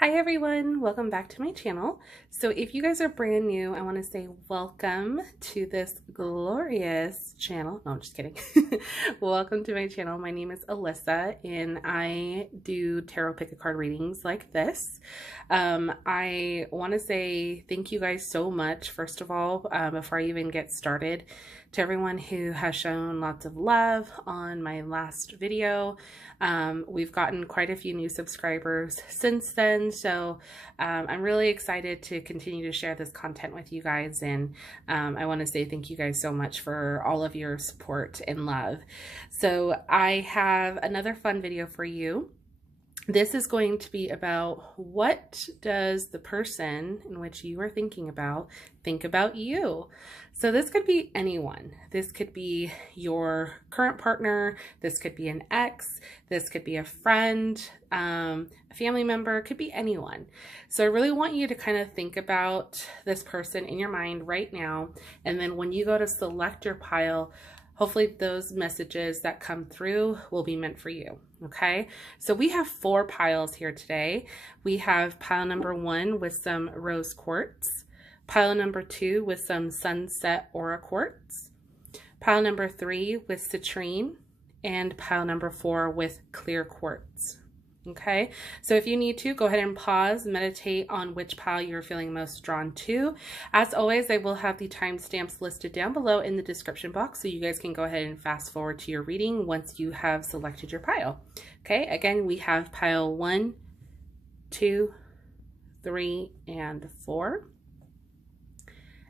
Hi everyone, welcome back to my channel. So if you guys are brand new, I want to say welcome to this glorious channel. No, I'm just kidding. Welcome to my channel. My name is Alyssa and I do tarot pick a card readings like this. I want to say thank you guys so much, first of all, before I even get started, to everyone who has shown lots of love on my last video. We've gotten quite a few new subscribers since then, so I'm really excited to continue to share this content with you guys, and I want to say thank you guys so much for all of your support and love. So I have another fun video for you. This is going to be about, what does the person in which you are thinking about think about you? So this could be anyone. This could be your current partner. This could be an ex. This could be a friend, a family member. It could be anyone. So I really want you to kind of think about this person in your mind right now. And then when you go to select your pile, hopefully those messages that come through will be meant for you, okay? So we have 4 piles here today. We have pile number 1 with some rose quartz, pile number 2 with some sunset aura quartz, pile number 3 with citrine, and pile number 4 with clear quartz. Okay, so if you need to, go ahead and pause, meditate on which pile you're feeling most drawn to. As always, I will have the timestamps listed down below in the description box, so you guys can go ahead and fast forward to your reading once you have selected your pile. Okay, again, we have pile 1, 2, 3, and 4.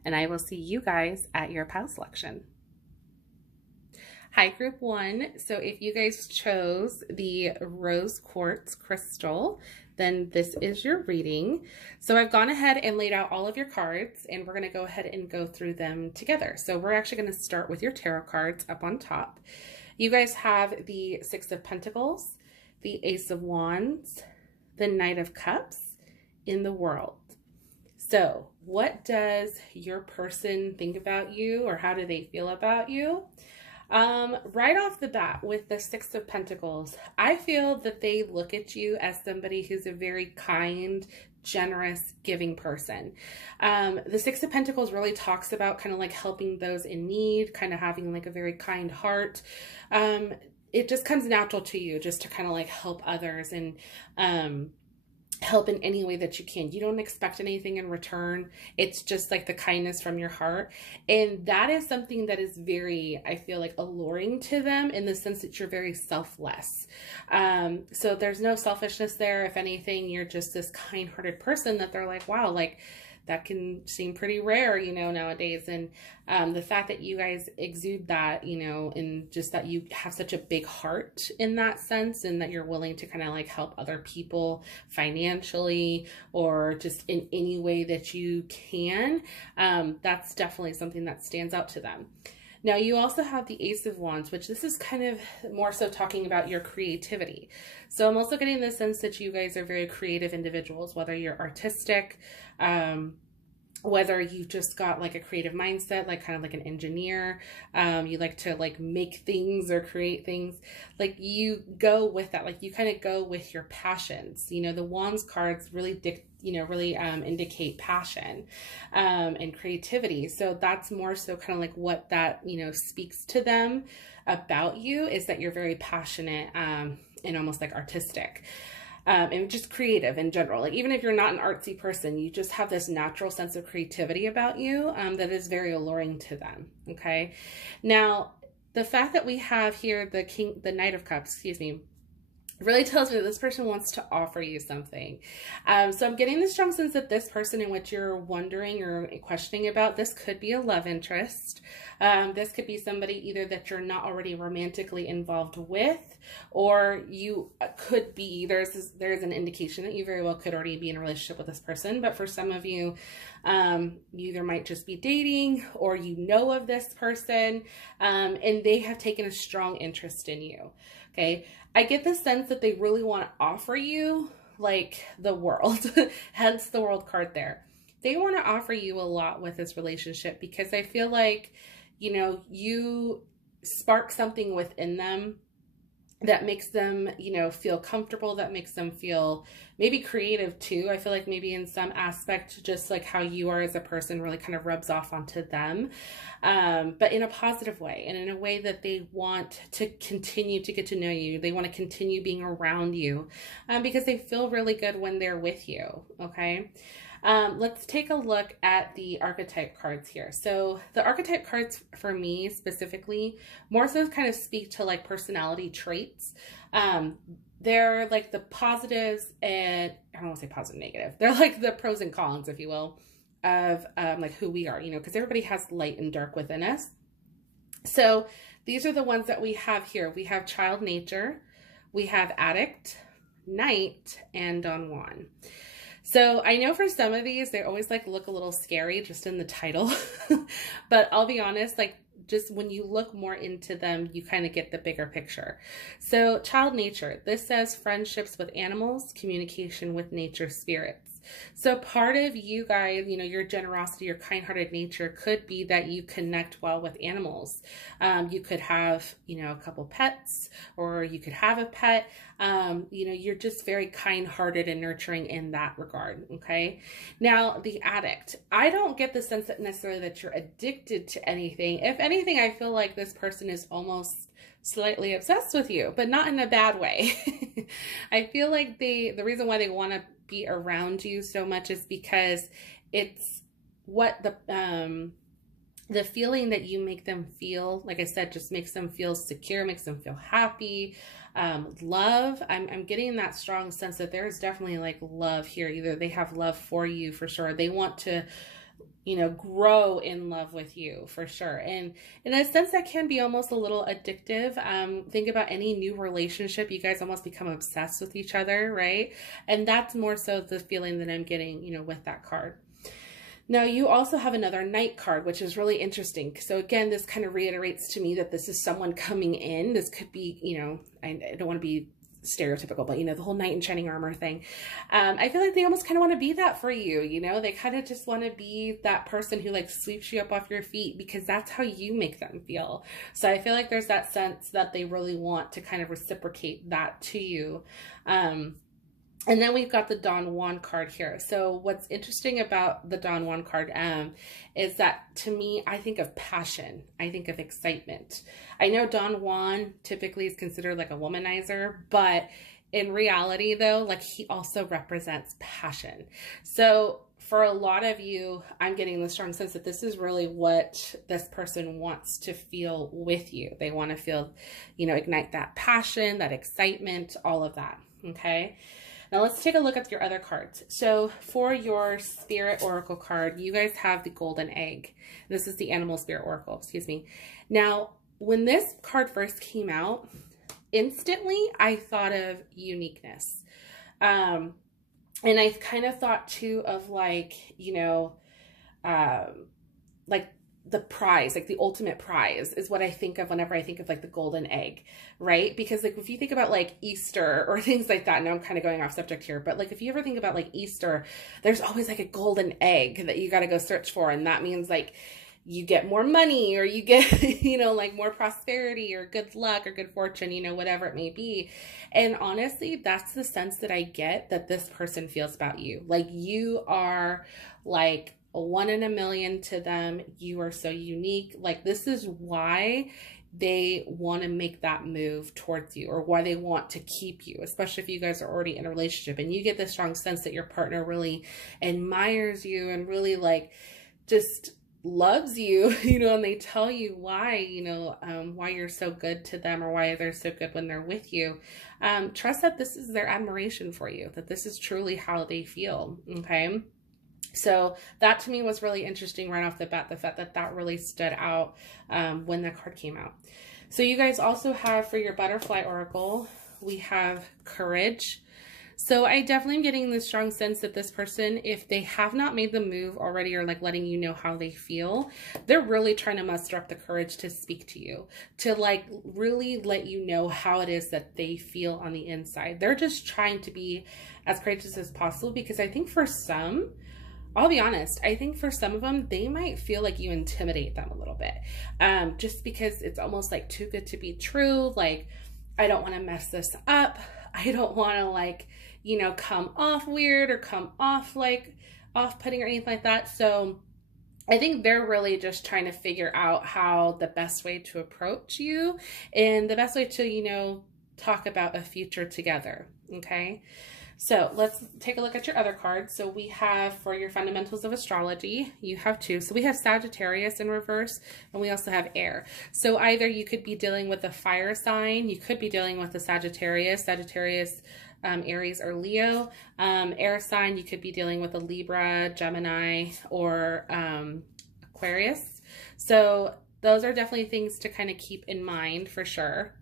And I will see you guys at your pile selection. Hi, group 1. So if you guys chose the rose quartz crystal, then this is your reading. So I've gone ahead and laid out all of your cards, and we're going to go ahead and go through them together. So we're actually going to start with your tarot cards up on top. You guys have the 6 of Pentacles, the Ace of Wands, the Knight of Cups in the World. So what does your person think about you, or how do they feel about you? Right off the bat with the 6 of Pentacles, I feel that they look at you as somebody who's a very kind, generous, giving person. The 6 of Pentacles really talks about kind of like helping those in need, kind of having like a very kind heart. It just comes natural to you just to kind of like help others and, help in any way that you can. You don't expect anything in return. It's just like the kindness from your heart. And that is something that is very, I feel like, alluring to them in the sense that you're very selfless. So there's no selfishness there. If anything, you're just this kind-hearted person that they're like, wow, like that can seem pretty rare, you know, nowadays. And the fact that you guys exude that, you know, and just that you have such a big heart in that sense, and that you're willing to kind of like help other people financially or just in any way that you can, that's definitely something that stands out to them. Now, you also have the Ace of Wands, which this is kind of more so talking about your creativity. So I'm also getting the sense that you guys are very creative individuals, whether you're artistic, whether you've just got like a creative mindset, like kind of like an engineer, you like to like make things or create things, like you go with that, like you kind of go with your passions. You know, the Wands cards really indicate passion and creativity. So that's more so kind of like what that, you know, speaks to them about you, is that you're very passionate and almost like artistic. And just creative in general. Like even if you're not an artsy person, you just have this natural sense of creativity about you that is very alluring to them. Okay. Now, the fact that we have here the Knight of Cups, excuse me, really tells me that this person wants to offer you something. So I'm getting the strong sense that this person in which you're wondering or questioning about, this could be a love interest. This could be somebody either that you're not already romantically involved with, or you could be, there's an indication that you very well could already be in a relationship with this person. But for some of you, you either might just be dating, or you know of this person, and they have taken a strong interest in you. Okay. I get the sense that they really want to offer you like the world, hence the World card there. They want to offer you a lot with this relationship, because I feel like, you know, you spark something within them that makes them, you know, feel comfortable, that makes them feel maybe creative too. I feel like maybe in some aspect, just like how you are as a person really kind of rubs off onto them, but in a positive way and in a way that they want to continue to get to know you. They want to continue being around you because they feel really good when they're with you, okay? Let's take a look at the archetype cards here. So the archetype cards for me specifically more so kind of speak to like personality traits. They're like the positives and I don't want to say positive, negative. They're like the pros and cons, if you will, of like who we are, you know, because everybody has light and dark within us. So these are the ones that we have here. We have child nature, we have addict, knight, and Don Juan. So I know for some of these, they always like look a little scary just in the title, but I'll be honest, like just when you look more into them, you kind of get the bigger picture. So child nature, this says friendships with animals, communication with nature spirits. So part of you guys, you know, your generosity, your kind-hearted nature could be that you connect well with animals. You could have, you know, a couple pets, or you could have a pet. You know, you're just very kind-hearted and nurturing in that regard, okay? Now, the addict. I don't get the sense that necessarily that you're addicted to anything. If anything, I feel like this person is almost slightly obsessed with you, but not in a bad way. I feel like the reason why they want to be around you so much is because it's what the feeling that you make them feel, like I said, just makes them feel secure, makes them feel happy. Love, I'm getting that strong sense that there's definitely like love here. Either they have love for you for sure. They want to, you know, grow in love with you for sure. And in a sense that can be almost a little addictive. Think about any new relationship, you guys almost become obsessed with each other, right? And that's more so the feeling that I'm getting, you know, with that card. Now you also have another knight card, which is really interesting. So again, this kind of reiterates to me that this is someone coming in. This could be, you know, I don't want to be stereotypical, but you know, the whole knight in shining armor thing. I feel like they almost kind of want to be that for you, you know, they kind of just want to be that person who like sweeps you up off your feet because that's how you make them feel. So I feel like there's that sense that they really want to kind of reciprocate that to you. And then we've got the Don Juan card here. So what's interesting about the Don Juan card is that to me, I think of passion. I think of excitement. I know Don Juan typically is considered like a womanizer, but in reality though, like he also represents passion. So for a lot of you, I'm getting the strong sense that this is really what this person wants to feel with you. They want to feel, you know, ignite that passion, that excitement, all of that, okay? Now let's take a look at your other cards. So for your Spirit Oracle card, you guys have the Golden Egg. This is the Animal Spirit Oracle, excuse me. Now, when this card first came out, instantly I thought of uniqueness. And I kind of thought too of like, you know, like the prize, like the ultimate prize is what I think of whenever I think of like the golden egg, right? Because like if you think about like Easter or things like that, now I'm kind of going off subject here, but like if you ever think about like Easter, there's always like a golden egg that you got to go search for. And that means like you get more money or you get, you know, like more prosperity or good luck or good fortune, you know, whatever it may be. And honestly, that's the sense that I get that this person feels about you. Like you are like a 1 in a million to them. You are so unique. Like this is why they want to make that move towards you, or why they want to keep you, especially if you guys are already in a relationship and you get the strong sense that your partner really admires you and really like just loves you, you know, and they tell you why, you know, why you're so good to them or why they're so good when they're with you. Trust that this is their admiration for you, that this is truly how they feel, okay? So that to me was really interesting right off the bat, the fact that that really stood out when that card came out. So you guys also have for your Butterfly Oracle, we have Courage. So I definitely am getting the strong sense that this person, if they have not made the move already or like letting you know how they feel, they're really trying to muster up the courage to speak to you, to like really let you know how it is that they feel on the inside. They're just trying to be as courageous as possible because I think for some, I'll be honest, I think for some of them, they might feel like you intimidate them a little bit. Just because it's almost like too good to be true. Like, I don't want to mess this up. I don't want to, like, you know, come off weird or come off like off-putting or anything like that. So I think they're really just trying to figure out how the best way to approach you and the best way to, you know, talk about a future together. Okay. So let's take a look at your other cards. So we have, for your fundamentals of astrology, you have two. So we have Sagittarius in reverse, and we also have air. So either you could be dealing with a fire sign, you could be dealing with a Sagittarius, Aries or Leo. Air sign, you could be dealing with a Libra, Gemini, or Aquarius. So those are definitely things to kind of keep in mind for sure.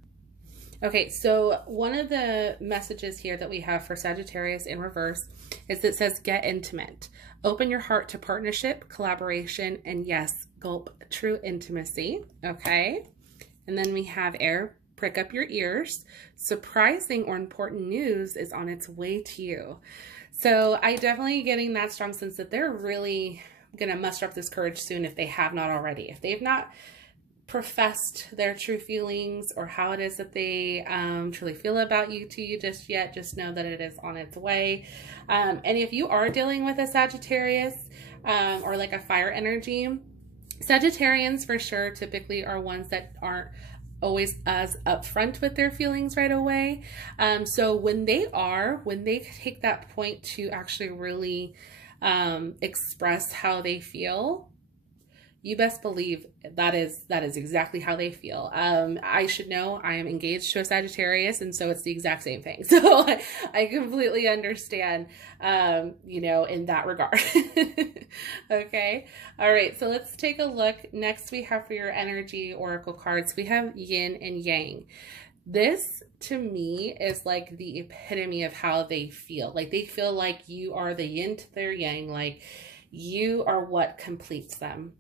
Okay, so one of the messages here that we have for Sagittarius in reverse is it says, get intimate. Open your heart to partnership, collaboration, and yes, gulp, true intimacy. Okay, and then we have air. Prick up your ears. Surprising or important news is on its way to you. So I definitely getting that strong sense that they're really going to muster up this courage soon if they have not already. If they've not professed their true feelings or how it is that they truly feel about you to you just yet, just know that it is on its way. And if you are dealing with a Sagittarius or like a fire energy, Sagittarians for sure typically are ones that aren't always as upfront with their feelings right away. So when they take that point to actually really express how they feel, you best believe that is exactly how they feel. I should know I am engaged to a Sagittarius, and so it's the exact same thing. So I completely understand, you know, in that regard. Okay. All right. So let's take a look. Next, we have for your energy oracle cards, we have yin and yang. This to me is like the epitome of how they feel. Like they feel like you are the yin to their yang, like you are what completes them.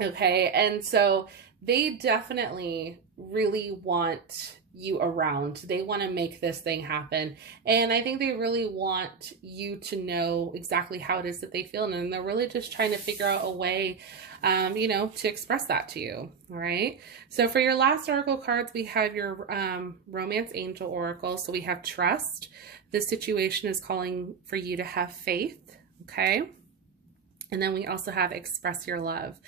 Okay, and so they definitely really want you around. They want to make this thing happen. And I think they really want you to know exactly how it is that they feel. And they're really just trying to figure out a way, you know, to express that to you. All right. So for your last oracle cards, we have your romance angel oracle. So we have trust. This situation is calling for you to have faith. Okay. And then we also have express your love.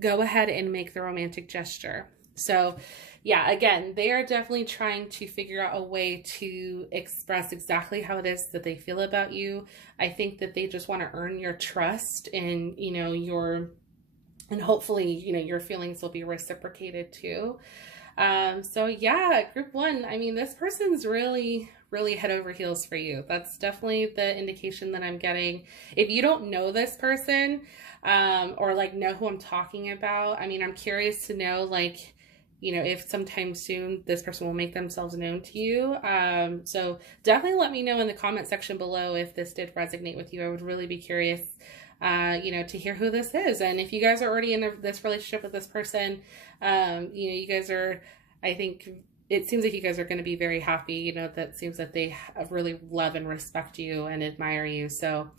Go ahead and make the romantic gesture. So yeah, again, they are definitely trying to figure out a way to express exactly how it is that they feel about you. I think that they just want to earn your trust and, you know, and hopefully, you know, your feelings will be reciprocated too. So yeah, group one, I mean, this person's really head over heels for you. That's definitely the indication that I'm getting. If you don't know this person, or like know who I'm talking about, I mean, I'm curious to know, like, you know, if sometime soon this person will make themselves known to you. So definitely let me know in the comment section below if this did resonate with you. I would really be curious, you know, to hear who this is. And if you guys are already in this relationship with this person, you know, you guys are, I think it seems like you guys are going to be very happy. You know, that seems that they really love and respect you and admire you. So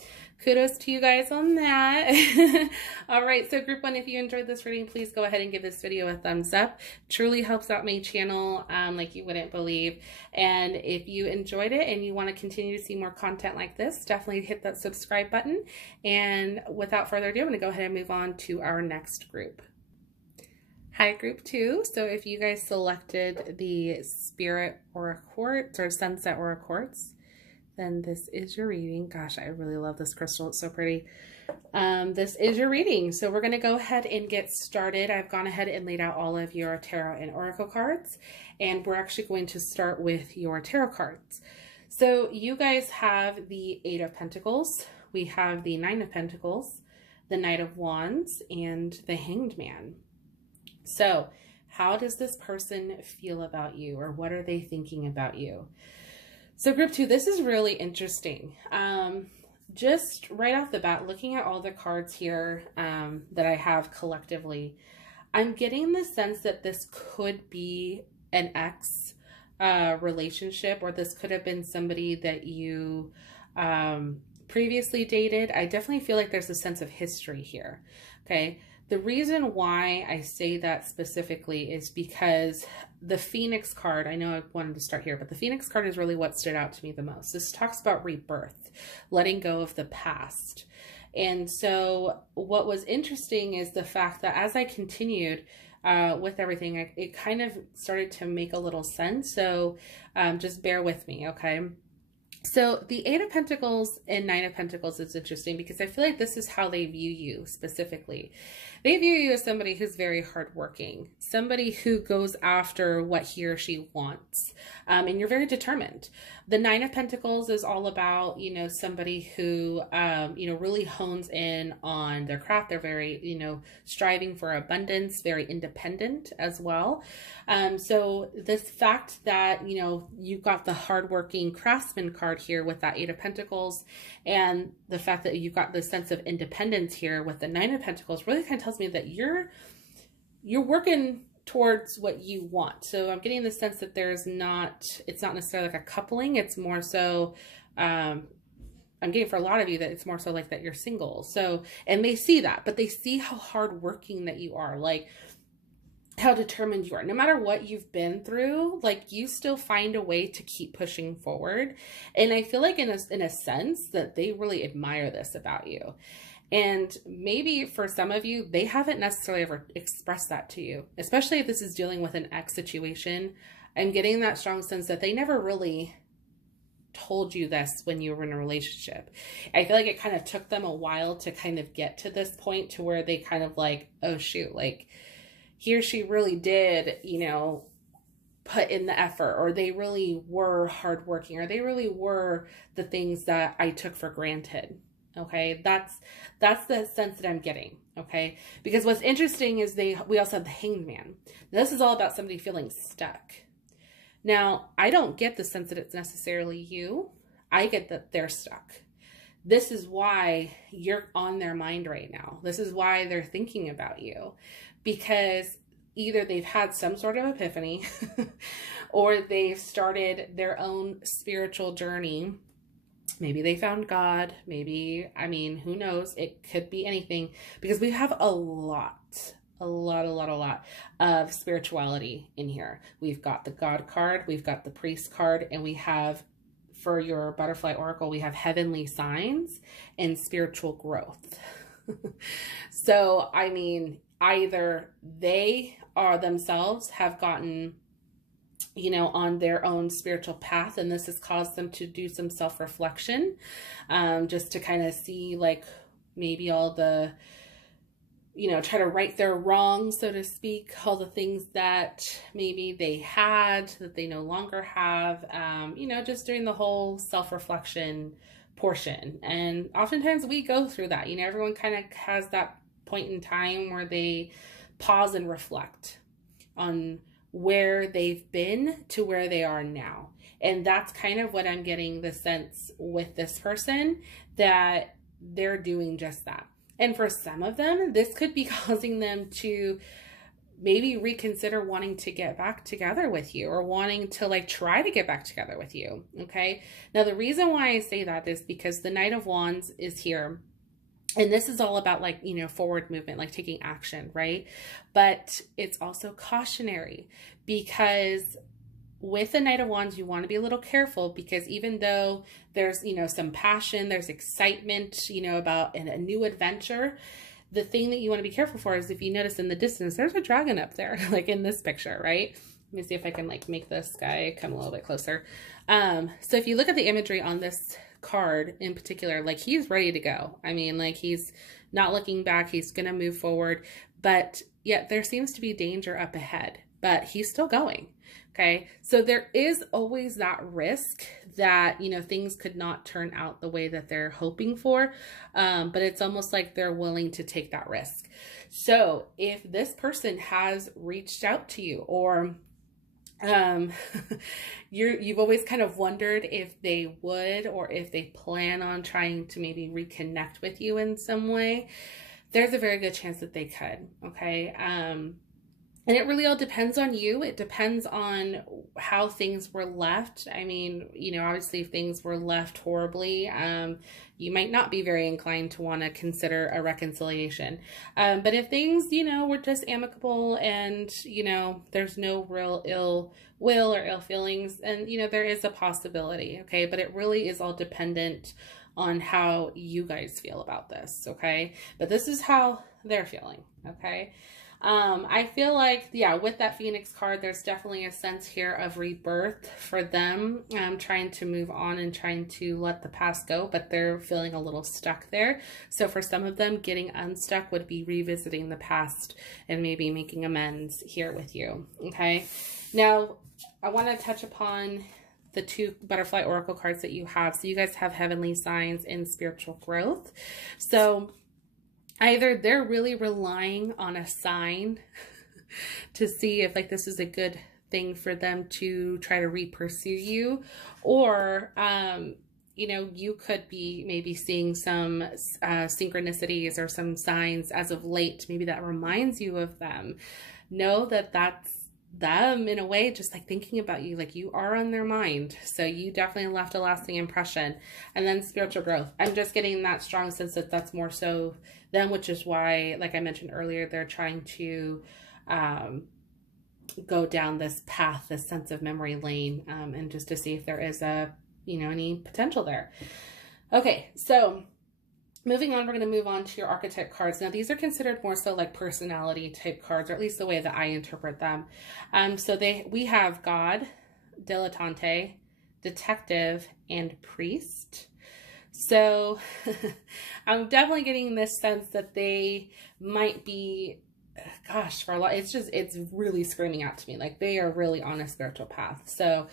kudos to you guys on that. All right. So group one, if you enjoyed this reading, please go ahead and give this video a thumbs up. Truly helps out my channel like you wouldn't believe. And if you enjoyed it and you want to continue to see more content like this, definitely hit that subscribe button. And without further ado, I'm going to go ahead and move on to our next group. Hi, group two. So if you guys selected the Spirit Aura Quartz or Sunset Aura Quartz, then this is your reading. Gosh, I really love this crystal. It's so pretty. This is your reading. So we're going to go ahead and get started. I've gone ahead and laid out all of your tarot and oracle cards, and we're actually going to start with your tarot cards. So you guys have the Eight of Pentacles. We have the Nine of Pentacles, the Knight of Wands, and the Hanged Man. So how does this person feel about you, or what are they thinking about you? So group two, this is really interesting. Just right off the bat, looking at all the cards here that I have collectively, I'm getting the sense that this could be an ex relationship, or this could have been somebody that you previously dated. I definitely feel like there's a sense of history here. Okay. The reason why I say that specifically is because the Phoenix card, I know I wanted to start here, but the Phoenix card is really what stood out to me the most. This talks about rebirth, letting go of the past. And so what was interesting is the fact that as I continued with everything, it kind of started to make a little sense. So just bear with me, okay? So the Eight of Pentacles and Nine of Pentacles is interesting because I feel like this is how they view you specifically. They view you as somebody who's very hardworking, somebody who goes after what he or she wants, and you're very determined. The Nine of Pentacles is all about, you know, somebody who, you know, really hones in on their craft. They're very, you know, striving for abundance, very independent as well. So this fact that, you know, you've got the hardworking craftsman card here with that Eight of Pentacles, and the fact that you've got the sense of independence here with the Nine of Pentacles really kind of tells me that you're working towards what you want. So I'm getting the sense that it's not necessarily like a coupling. It's more so, I'm getting for a lot of you that it's more so like that you're single. So, and they see that, but they see how hardworking that you are, like how determined you are. No matter what you've been through, like you still find a way to keep pushing forward. And I feel like in a sense that they really admire this about you. And maybe for some of you, they haven't necessarily ever expressed that to you, especially if this is dealing with an ex situation. I'm getting that strong sense that they never really told you this when you were in a relationship. I feel like it kind of took them a while to kind of get to this point to where they kind of like, oh shoot, like he or she really did, you know, put in the effort, or they really were hardworking, or they really were the things that I took for granted. Okay, that's the sense that I'm getting. Okay, because what's interesting is we also have the Hanged Man. This is all about somebody feeling stuck. Now, I don't get the sense that it's necessarily you. I get that they're stuck. This is why you're on their mind right now. This is why they're thinking about you, because either they've had some sort of epiphany or they've started their own spiritual journey. Maybe they found God. Maybe, I mean, who knows? It could be anything, because we have a lot of spirituality in here. We've got the God card, we've got the Priest card, and we have, for your butterfly oracle, we have heavenly signs and spiritual growth. So, I mean, either they are themselves have gotten, you know, on their own spiritual path, and this has caused them to do some self-reflection, just to kind of see, like, maybe all the, you know, try to right their wrongs, so to speak, all the things that maybe they had that they no longer have, you know, just doing the whole self-reflection portion. And oftentimes we go through that, you know, everyone kind of has that point in time where they pause and reflect on where they've been to where they are now. And that's kind of what I'm getting the sense with this person, that they're doing just that. And for some of them, this could be causing them to maybe reconsider wanting to get back together with you, or wanting to like try to get back together with you. Okay. Now, the reason why I say that is because the Knight of Wands is here. And this is all about, like, you know, forward movement, like taking action, right? But it's also cautionary, because with the Knight of Wands, you want to be a little careful, because even though there's, you know, some passion, there's excitement, you know, about a new adventure, the thing that you want to be careful for is, if you notice in the distance, there's a dragon up there, like in this picture, right? Let me see if I can like make this guy come a little bit closer. So if you look at the imagery on this card in particular, like he's ready to go. I mean, like he's not looking back, he's gonna move forward, but yet there seems to be danger up ahead, but he's still going. Okay, so there is always that risk that, you know, things could not turn out the way that they're hoping for, but it's almost like they're willing to take that risk. So if this person has reached out to you, or you've always kind of wondered if they would, or if they plan on trying to maybe reconnect with you in some way, there's a very good chance that they could. Okay. And it really all depends on you. It depends on how things were left. I mean, you know, obviously if things were left horribly, you might not be very inclined to want to consider a reconciliation. But if things, you know, were just amicable and, you know, there's no real ill will or ill feelings, and, you know, there is a possibility, okay? But it really is all dependent on how you guys feel about this, okay? But this is how they're feeling, okay? I feel like, yeah, with that Phoenix card, there's definitely a sense here of rebirth for them, trying to move on and trying to let the past go, but they're feeling a little stuck there. So for some of them, getting unstuck would be revisiting the past and maybe making amends here with you, okay? Now, I want to touch upon the 2 butterfly oracle cards that you have. So you guys have heavenly signs and spiritual growth. So either they're really relying on a sign to see if like this is a good thing for them to try to re-pursue you, or you know, you could be maybe seeing some synchronicities or some signs as of late, maybe that reminds you of them. Know that that's them in a way, just like thinking about you, like you are on their mind. So you definitely left a lasting impression. And then spiritual growth, I'm just getting that strong sense that that's more so them, which is why, like I mentioned earlier, they're trying to go down this path, this sense of memory lane, and just to see if there is a, you know, any potential there. Okay, so moving on, we're going to move on to your archetype cards. Now, these are considered more so like personality type cards, or at least the way that I interpret them. So we have God, dilettante, detective, and priest. So I'm definitely getting this sense that they might be, gosh, for a lot, it's really screaming out to me. Like they are really on a spiritual path. So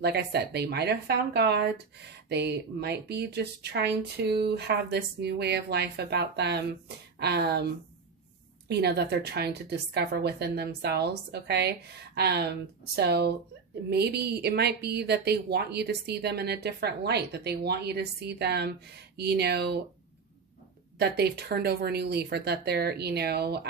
like I said, they might have found God. They might be just trying to have this new way of life about them, you know, that they're trying to discover within themselves. Okay. So maybe it might be that they want you to see them in a different light, that they want you to see them, you know, that they've turned over a new leaf, or that they're, you know,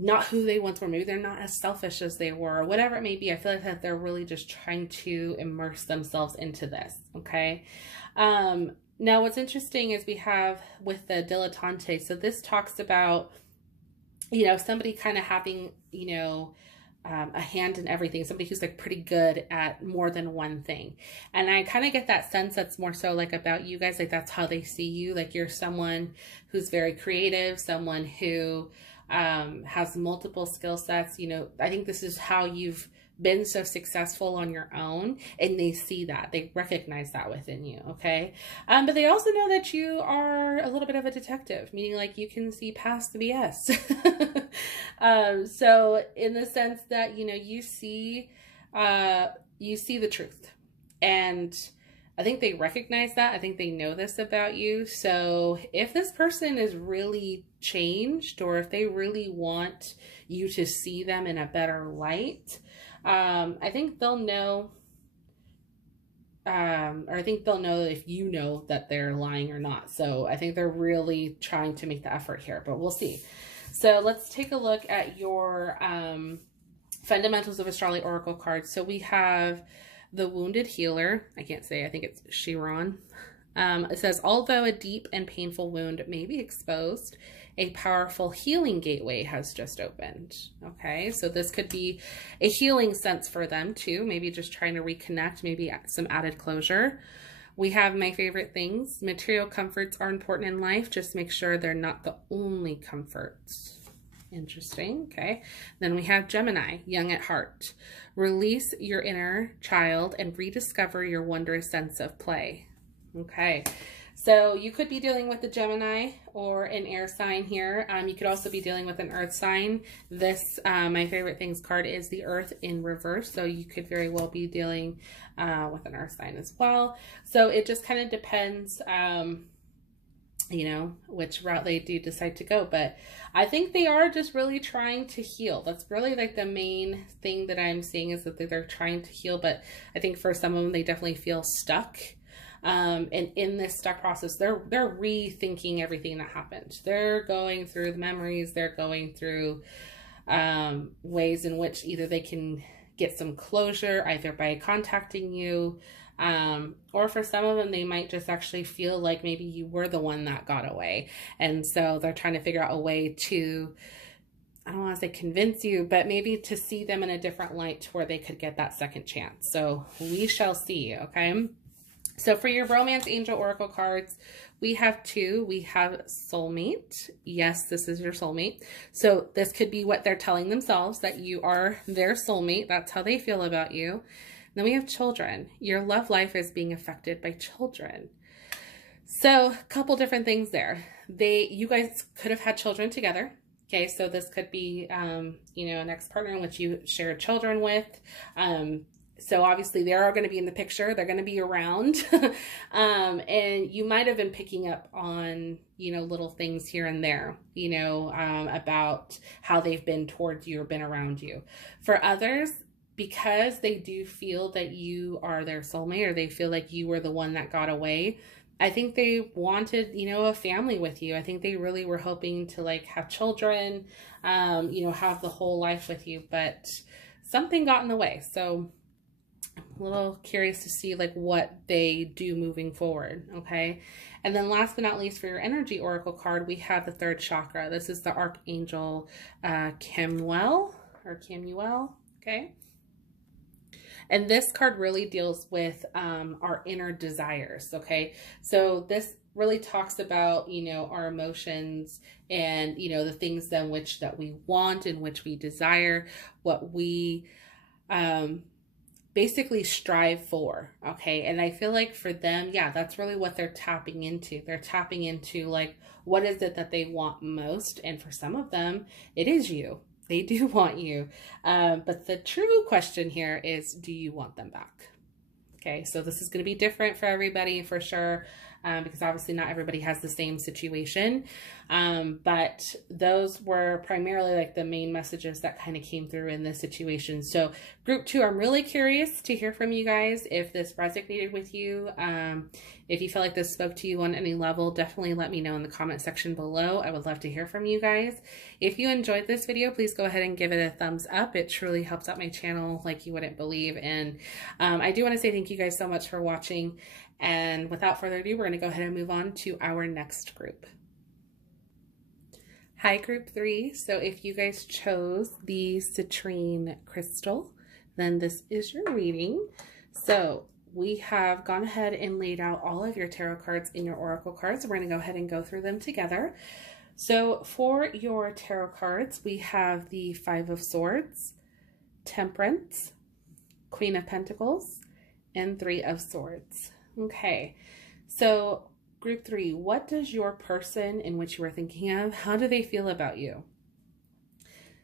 not who they once were. Maybe they're not as selfish as they were, or whatever it may be. I feel like that they're really just trying to immerse themselves into this. Okay. Now what's interesting is we have with the dilettante. So this talks about, you know, somebody kind of having, you know, a hand in everything, somebody who's like pretty good at more than one thing. And I kind of get that sense that's more so like about you guys, like that's how they see you. Like you're someone who's very creative, someone who has multiple skill sets. You know, I think this is how you've been so successful on your own, and they see that, they recognize that within you. Okay. But they also know that you are a little bit of a detective, meaning like you can see past the BS. So in the sense that, you know, you see the truth, and I think they recognize that. I think they know this about you. So if this person is really changed, or if they really want you to see them in a better light, I think they'll know, or I think they'll know if you know that they're lying or not. So I think they're really trying to make the effort here, but we'll see. So let's take a look at your fundamentals of astrology oracle cards. So we have the wounded healer. I can't say, I think it's Chiron. It says, although a deep and painful wound may be exposed, a powerful healing gateway has just opened. Okay, so this could be a healing sense for them too. Maybe just trying to reconnect, maybe some added closure. We have my favorite things. Material comforts are important in life. Just make sure they're not the only comforts. Interesting. Okay. Then we have Gemini, young at heart. Release your inner child and rediscover your wondrous sense of play. Okay. So you could be dealing with the Gemini or an air sign here. You could also be dealing with an earth sign. This, my favorite things card is the earth in reverse. So you could very well be dealing with an earth sign as well. So it just kind of depends, you know, which route they do decide to go. But I think they are just really trying to heal. That's really like the main thing that I'm seeing, is that they're trying to heal. But I think for some of them, they definitely feel stuck. And in this stuck process, they're rethinking everything that happened. They're going through the memories. They're going through, ways in which either they can get some closure either by contacting you, or for some of them, they might just actually feel like maybe you were the one that got away. And so they're trying to figure out a way to, I don't want to say convince you, but maybe to see them in a different light to where they could get that second chance. So we shall see, okay? So for your romance angel oracle cards, we have two. We have soulmate. Yes, this is your soulmate. So this could be what they're telling themselves, that you are their soulmate. That's how they feel about you. Then we have children. Your love life is being affected by children. So a couple different things there. You guys could have had children together. Okay, so this could be, you know, an ex-partner in which you share children with. So obviously they are going to be in the picture. They're going to be around. And you might have been picking up on, you know, little things here and there, you know, about how they've been towards you or been around you. For others, because they do feel that you are their soulmate, or they feel like you were the one that got away, I think they wanted, you know, a family with you. I think they really were hoping to like have children, you know, have the whole life with you, but something got in the way. So I'm a little curious to see like what they do moving forward. Okay. And then last but not least, for your energy oracle card, we have the third chakra. This is the Archangel Kemuel or Kemuel. Okay. And this card really deals with our inner desires, okay? So this really talks about, you know, our emotions and, you know, the things then that we want and which we desire, what we basically strive for, okay? And I feel like for them, yeah, that's really what they're tapping into. They're tapping into like, what is it that they want most? And for some of them, it is you. They do want you. But the true question here is, do you want them back? Okay, so this is going to be different for everybody for sure, because obviously not everybody has the same situation. But those were primarily like the main messages that kind of came through in this situation. So group 2, I'm really curious to hear from you guys if this resonated with you. If you feel like this spoke to you on any level, definitely let me know in the comment section below. I would love to hear from you guys. If you enjoyed this video, please go ahead and give it a thumbs up. It truly helps out my channel like you wouldn't believe. And I do want to say thank you guys so much for watching. And without further ado, we're going to go ahead and move on to our next group. Hi, group 3. So if you guys chose the citrine crystal, then this is your reading. So we have gone ahead and laid out all of your tarot cards in your oracle cards. We're going to go ahead and go through them together. So for your tarot cards, we have the 5 of Swords, Temperance, Queen of Pentacles, and 3 of Swords. Okay, so group 3, what does your person in which you were thinking of, how do they feel about you?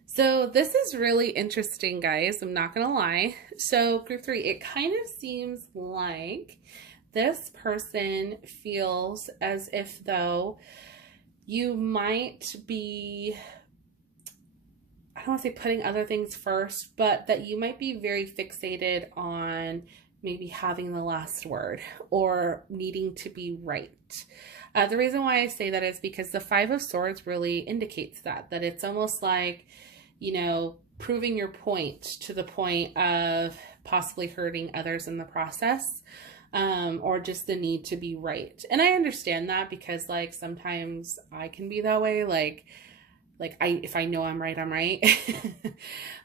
So this is really interesting, guys. I'm not going to lie. So group 3, it kind of seems like this person feels as if though you might be, I don't want to say putting other things first, but that you might be very fixated on maybe having the last word or needing to be right. The reason why I say that is because the 5 of Swords really indicates that it's almost like, you know, proving your point to the point of possibly hurting others in the process, or just the need to be right. And I understand that because like sometimes I can be that way. Like if I know I'm right, I'm right.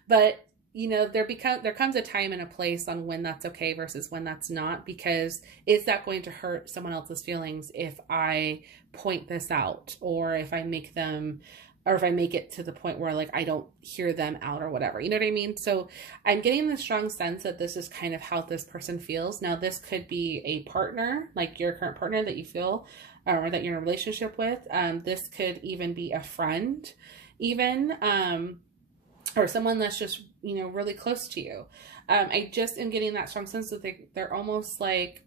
But you know, there comes a time and a place on when that's okay versus when that's not, because is that going to hurt someone else's feelings if I point this out, or if I make them, or if I make it to the point where like I don't hear them out or whatever, you know what I mean? So I'm getting the strong sense that this is kind of how this person feels. Now this could be a partner, like your current partner that you feel, or that you're in a relationship with. This could even be a friend, even, or someone that's just, you know, really close to you. I just am getting that strong sense that they're almost like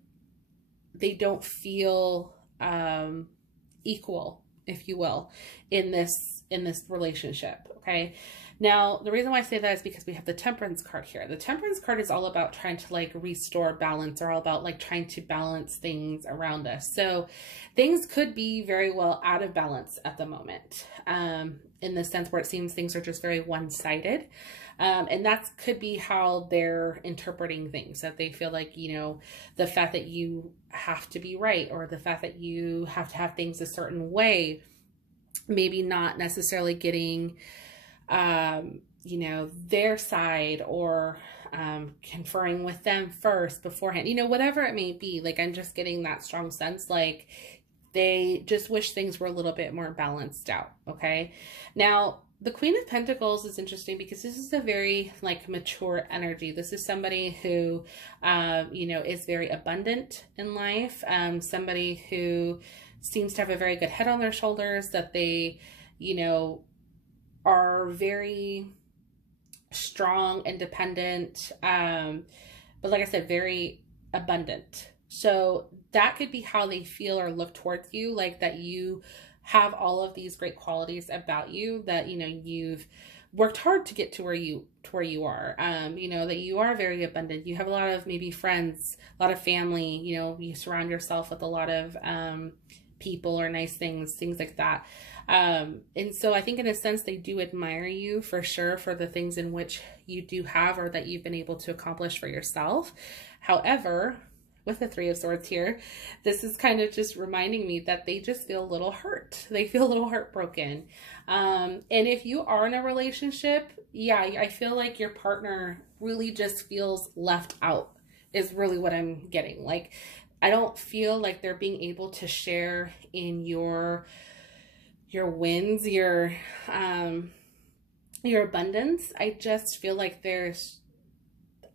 they don't feel equal if you will, in this relationship. Okay. Now, the reason why I say that is because we have the Temperance card here. The Temperance card is all about trying to like restore balance, or all about like trying to balance things around us. So things could be very well out of balance at the moment, in the sense where it seems things are just very one-sided. And that could be how they're interpreting things, that they feel like, you know, the fact that you have to be right, or the fact that you have to have things a certain way, maybe not necessarily getting, you know, their side, or conferring with them first beforehand, you know, whatever it may be. Like, I'm just getting that strong sense, like they just wish things were a little bit more balanced out. Okay. Now, the Queen of Pentacles is interesting because this is a very like mature energy. This is somebody who, you know, is very abundant in life. Somebody who seems to have a very good head on their shoulders, that they, you know, are very strong, independent, but like I said, very abundant. So that could be how they feel or look towards you, like that you have all of these great qualities about you, that, you know, you've worked hard to get to where you are, you know, that you are very abundant. You have a lot of maybe friends, a lot of family, you know, you surround yourself with a lot of people or nice things like that. And so I think in a sense, they do admire you for sure for the things in which you do have, or that you've been able to accomplish for yourself. However, with the Three of Swords here, this is kind of just reminding me that they just feel a little hurt. They feel a little heartbroken. And if you are in a relationship, yeah, I feel like your partner really just feels left out, is really what I'm getting. Like, I don't feel like they're being able to share in your wins, your abundance. I just feel like there's,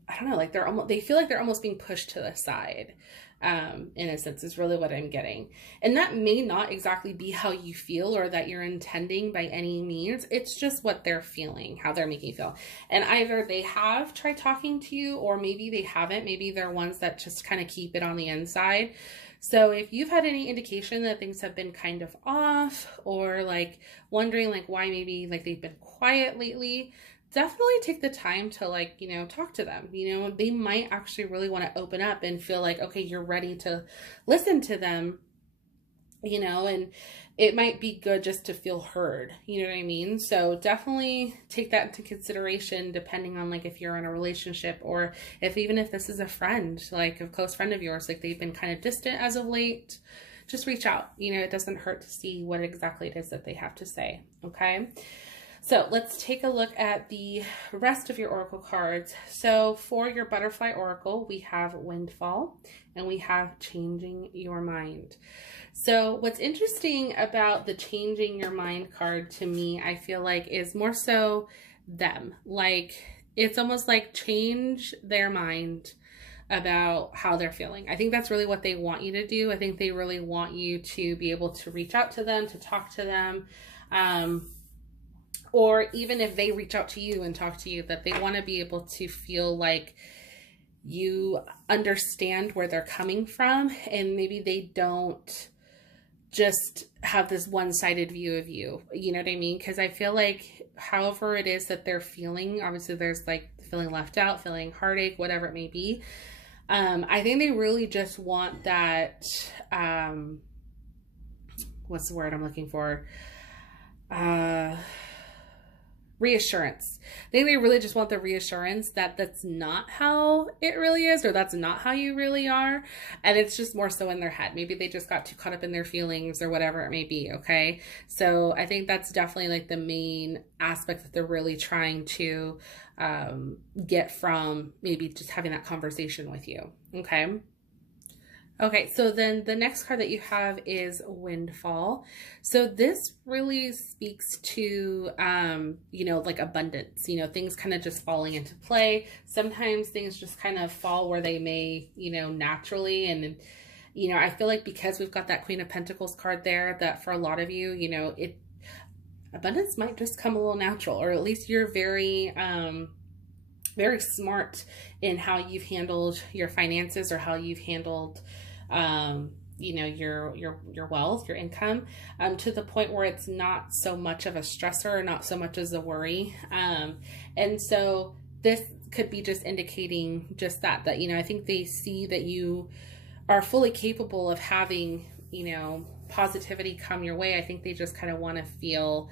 I don't know, like they feel like they're almost being pushed to the side, in a sense, is really what I'm getting. And that may not exactly be how you feel, or that you're intending by any means. It's just what they're feeling, how they're making you feel. And either they have tried talking to you, or maybe they haven't. Maybe they're ones that just kind of keep it on the inside. So if you've had any indication that things have been kind of off, or like wondering like why maybe like they've been quiet lately, definitely take the time to like, you know, talk to them. You know, they might actually really want to open up and feel like, okay, you're ready to listen to them, you know, and it might be good just to feel heard, you know what I mean? So definitely take that into consideration, depending on like if you're in a relationship, or even if this is a friend, like a close friend of yours, like they've been kind of distant as of late, just reach out. You know, it doesn't hurt to see what exactly it is that they have to say. Okay. So let's take a look at the rest of your oracle cards. So for your butterfly oracle, we have Windfall, and we have Changing Your Mind. So what's interesting about the Changing Your Mind card to me, I feel like, is more so them. Like, it's almost like change their mind about how they're feeling. I think that's really what they want you to do. I think they really want you to be able to reach out to them, to talk to them, or even if they reach out to you and talk to you, that they want to be able to feel like you understand where they're coming from, and maybe they don't just have this one-sided view of you. You know what I mean? Because I feel like however it is that they're feeling, obviously there's like feeling left out, feeling heartache, whatever it may be. I think they really just want that, what's the word I'm looking for? Reassurance. They really just want the reassurance that that's not how it really is, or that's not how you really are. And it's just more so in their head. Maybe they just got too caught up in their feelings, or whatever it may be. Okay. So I think that's definitely like the main aspect that they're really trying to get from maybe just having that conversation with you. Okay. Okay, so then the next card that you have is Windfall. So this really speaks to, you know, like abundance, you know, things kind of just falling into play. Sometimes things just kind of fall where they may, you know, naturally. And, you know, I feel like because we've got that Queen of Pentacles card there, that for a lot of you, you know, abundance might just come a little natural, or at least you're very, very smart in how you've handled your finances, or how you've handled you know, your wealth, your income, to the point where it's not so much of a stressor, or not so much as a worry. And so this could be just indicating just that, you know, I think they see that you are fully capable of having, you know, positivity come your way. I think they just kind of want to feel,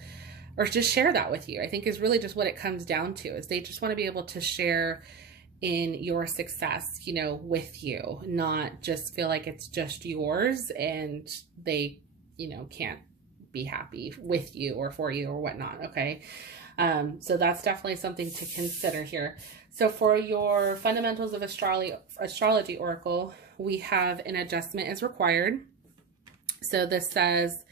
or just share that with you, I think is really just what it comes down to, is they just want to be able to share in your success, you know, with you, not just feel like it's just yours and they, you know, can't be happy with you or for you or whatnot. Okay. So that's definitely something to consider here. So for your fundamentals of astrology oracle, we have an adjustment is required. So this says,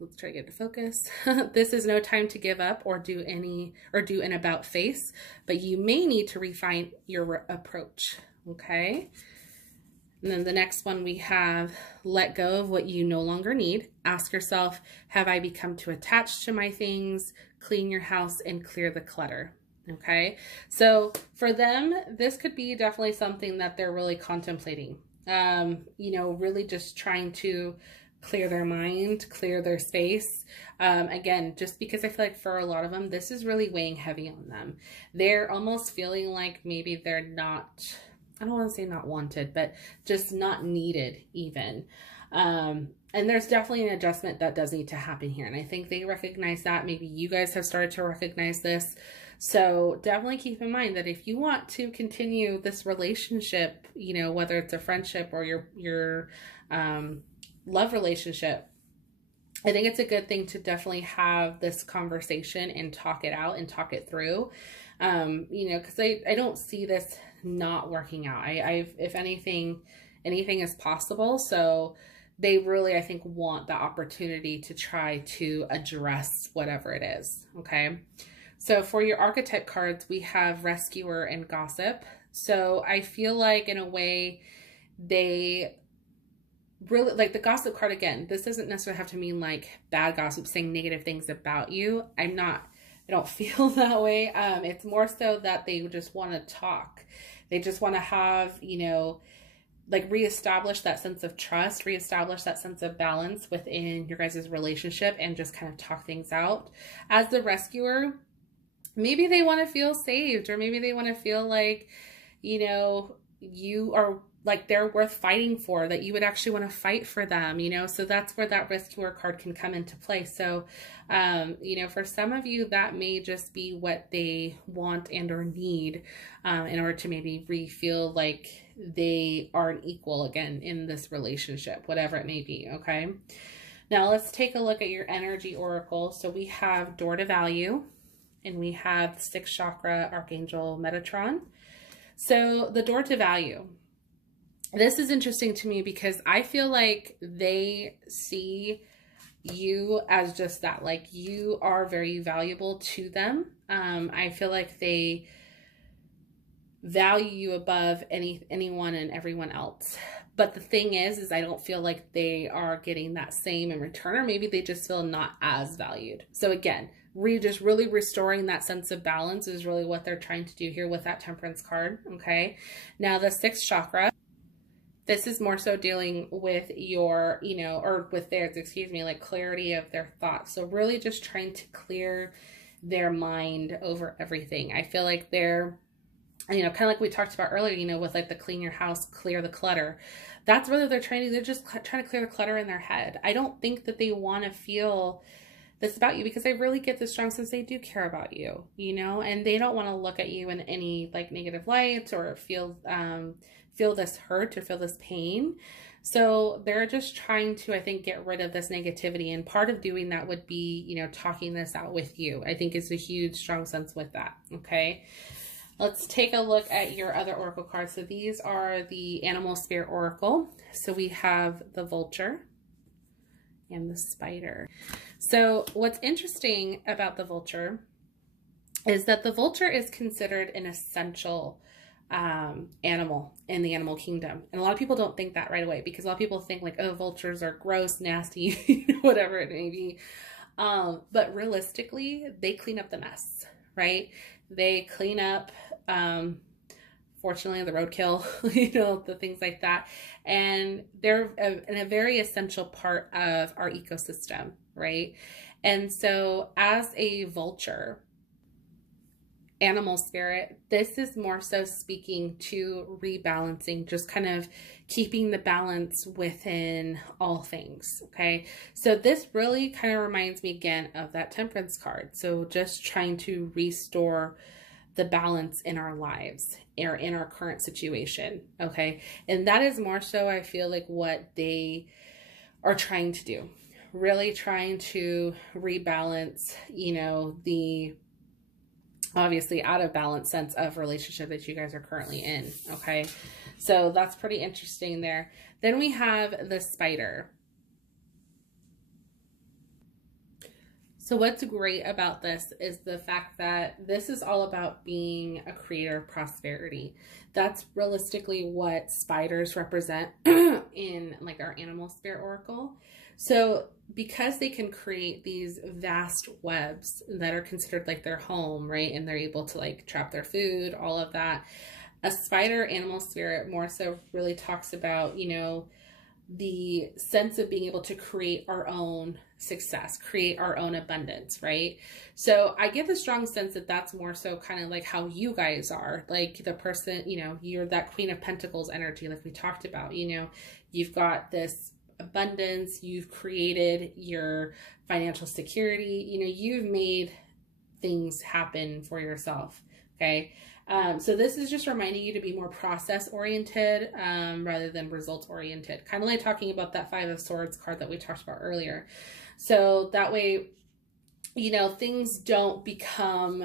let's try to get to focus. This is no time to give up or do an about face, but you may need to refine your approach. Okay. And then the next one we have, let go of what you no longer need. Ask yourself, have I become too attached to my things? Clean your house and clear the clutter. Okay. So for them, this could be definitely something that they're really contemplating. You know, really just trying to clear their mind, clear their space. Again, just because I feel like for a lot of them, this is really weighing heavy on them. They're almost feeling like maybe they're not, I don't want to say not wanted, but just not needed even. And there's definitely an adjustment that does need to happen here. And I think they recognize that. Maybe you guys have started to recognize this. So definitely keep in mind that if you want to continue this relationship, you know, whether it's a friendship or your love relationship, I think it's a good thing to definitely have this conversation and talk it out and talk it through. You know, because I don't see this not working out. If anything is possible. So they really, I think, want the opportunity to try to address whatever it is. Okay. So for your archetype cards, we have rescuer and gossip. So I feel like in a way they really, like the gossip card, again, this doesn't necessarily have to mean like bad gossip, saying negative things about you. I don't feel that way. It's more so that they just want to talk. They just want to have, you know, like reestablish that sense of trust, reestablish that sense of balance within your guys' relationship and just kind of talk things out. As the rescuer, maybe they want to feel saved, or maybe they want to feel like, you know, you are like they're worth fighting for, that you would actually want to fight for them, you know. So that's where that rescuer card can come into play. So, you know, for some of you, that may just be what they want and or need in order to maybe feel like they are an equal again in this relationship, whatever it may be. Okay. Now let's take a look at your energy oracle. So we have door to value, and we have 6th chakra, Archangel Metatron. So the door to value, this is interesting to me because I feel like they see you as just that, like you are very valuable to them. I feel like they value you above anyone and everyone else. But the thing is I don't feel like they are getting that same in return, or maybe they just feel not as valued. So again, just really restoring that sense of balance is really what they're trying to do here with that Temperance card. Okay. Now the 6th chakra, this is more so dealing with your, you know, or with theirs, excuse me, like clarity of their thoughts. So really just trying to clear their mind over everything. I feel like they're, you know, kind of like we talked about earlier, you know, with like the clean your house, clear the clutter. That's whether they're just trying to clear the clutter in their head. I don't think that they want to feel this about you, because I really get the strong sense they do care about you, you know, and they don't want to look at you in any like negative light or feel this hurt or feel this pain. So they're just trying to, I think, get rid of this negativity. And part of doing that would be, you know, talking this out with you. I think it's a huge, strong sense with that. Okay. Let's take a look at your other oracle cards. So these are the Animal Spirit Oracle. So we have the Vulture and the Spider. So what's interesting about the Vulture is that the Vulture is considered an essential animal in the animal kingdom. And a lot of people don't think that right away, because a lot of people think like, oh, vultures are gross, nasty, whatever it may be. But realistically, they clean up the mess, right? They clean up unfortunately, the roadkill, you know, the things like that. And they're a very essential part of our ecosystem, right? And so as a vulture, animal spirit, this is more so speaking to rebalancing, just kind of keeping the balance within all things. Okay, so this really kind of reminds me again of that Temperance card. So just trying to restore the balance in our lives or in our current situation. Okay, and that is more so, I feel like, what they are trying to do, really trying to rebalance, you know, the obviously out of balance sense of relationship that you guys are currently in. Okay, so that's pretty interesting there. Then we have the spider. So what's great about this is the fact that this is all about being a creator of prosperity. That's realistically what spiders represent in like our animal spirit oracle. So because they can create these vast webs that are considered like their home, right? And they're able to like trap their food, all of that. A spider animal spirit more so really talks about, you know, the sense of being able to create our own success, create our own abundance, right? So I get the strong sense that that's more so kind of like how you guys are, like the person, you know, you're that Queen of Pentacles energy, like we talked about, you know, you've got this abundance, you've created your financial security, you know, you've made things happen for yourself. Okay. So this is just reminding you to be more process oriented rather than results oriented, kind of like talking about that Five of Swords card that we talked about earlier. So that way, you know, things don't become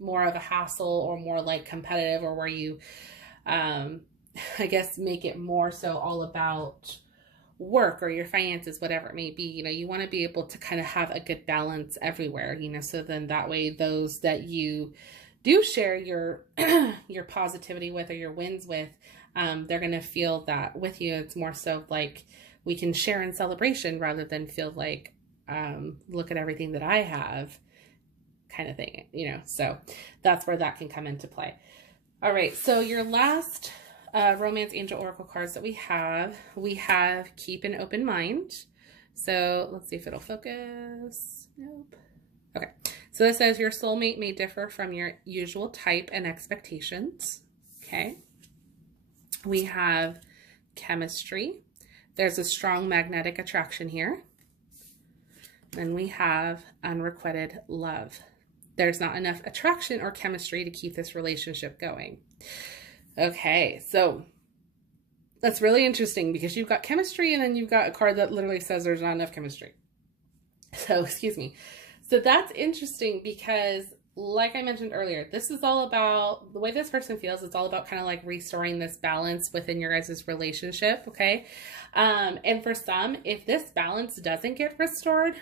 more of a hassle or more like competitive, or where you I guess make it more so all about work or your finances, whatever it may be. You know, you want to be able to kind of have a good balance everywhere, you know, so then that way those that you do share your your positivity with or your wins with, they're going to feel that with you. It's more so like we can share in celebration rather than feel like look at everything that I have kind of thing, you know. So that's where that can come into play. All right, so your last romance angel oracle cards that we have Keep an Open Mind. So let's see if it'll focus. Nope. Okay, so this says your soulmate may differ from your usual type and expectations. Okay, we have chemistry. There's a strong magnetic attraction here. Then we have unrequited love. There's not enough attraction or chemistry to keep this relationship going. Okay, so that's really interesting because you've got chemistry and then you've got a card that literally says there's not enough chemistry. So, excuse me. So that's interesting because, like I mentioned earlier, this is all about the way this person feels. It's all about kind of like restoring this balance within your guys' relationship, okay? And for some, if this balance doesn't get restored,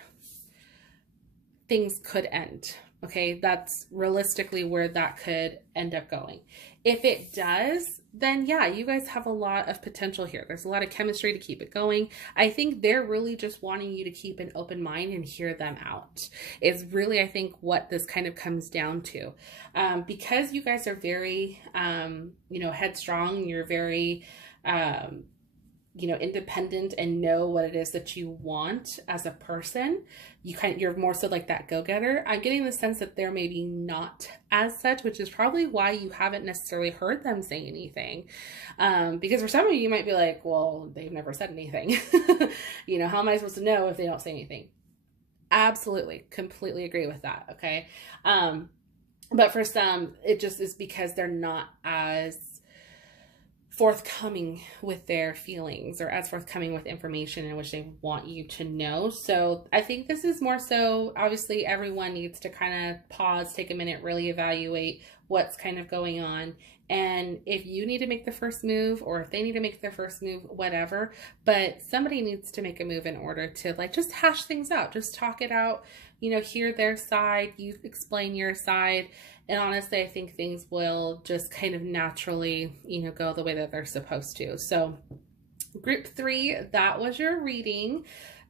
things could end, okay? That's realistically where that could end up going. If it does, then yeah, you guys have a lot of potential here. There's a lot of chemistry to keep it going. I think they're really just wanting you to keep an open mind and hear them out. Is really, I think, what this kind of comes down to. Because you guys are very, you know, headstrong, you're very, you know, independent and know what it is that you want as a person. You're more so like that go-getter. I'm getting the sense that they're maybe not as such, which is probably why you haven't necessarily heard them say anything. Because for some of you, you might be like, well, they've never said anything. You know, how am I supposed to know if they don't say anything? Absolutely. Completely agree with that. Okay. But for some, it just is because they're not as forthcoming with their feelings or as forthcoming with information in which they want you to know. So I think this is more so, obviously everyone needs to kind of pause, take a minute, really evaluate what's kind of going on. And if you need to make the first move or if they need to make their first move, whatever, but somebody needs to make a move in order to like just hash things out, just talk it out, you know, hear their side, you explain your side. And honestly, I think things will just kind of naturally, you know, go the way that they're supposed to. So group 3, that was your reading.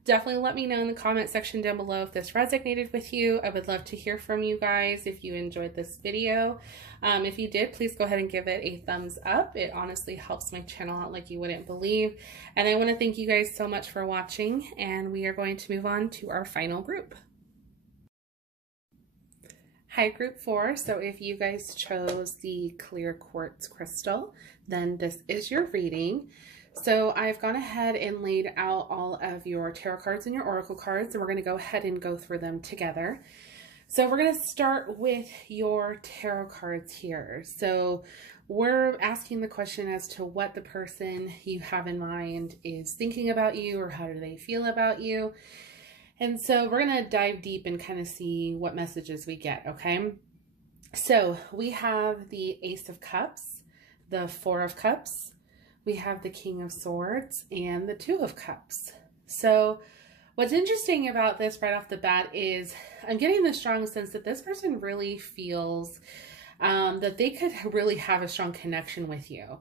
definitely let me know in the comment section down below if this resonated with you. I would love to hear from you guys if you enjoyed this video. If you did, please go ahead and give it a thumbs up. It honestly helps my channel out like you wouldn't believe. And I want to thank you guys so much for watching, and we are going to move on to our final group. Hi, group 4. So if you guys chose the clear quartz crystal, then this is your reading. So I've gone ahead and laid out all of your tarot cards and your oracle cards, and we're going to go ahead and go through them together. So we're going to start with your tarot cards here. So we're asking the question as to what the person you have in mind is thinking about you, or how do they feel about you. And so we're going to dive deep and kind of see what messages we get, okay? So we have the Ace of Cups, the Four of Cups, we have the King of Swords, and the Two of Cups. So what's interesting about this right off the bat is I'm getting the strong sense that this person really feels that they could really have a strong connection with you.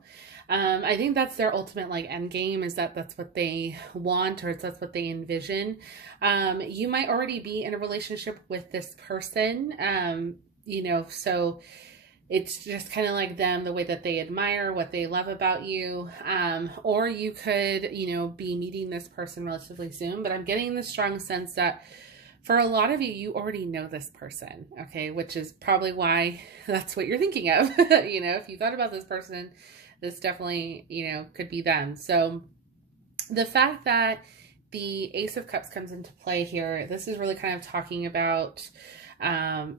I think that's their ultimate like end game, is that that's what they want, or that's what they envision. You might already be in a relationship with this person, you know, so it's just kind of like them, the way that they admire, what they love about you. Or you could, you know, be meeting this person relatively soon, but I'm getting the strong sense that for a lot of you, you already know this person, okay, which is probably why that's what you're thinking of. You know, if you thought about this person, this definitely, you know, could be them. So the fact that the Ace of Cups comes into play here, this is really kind of talking about,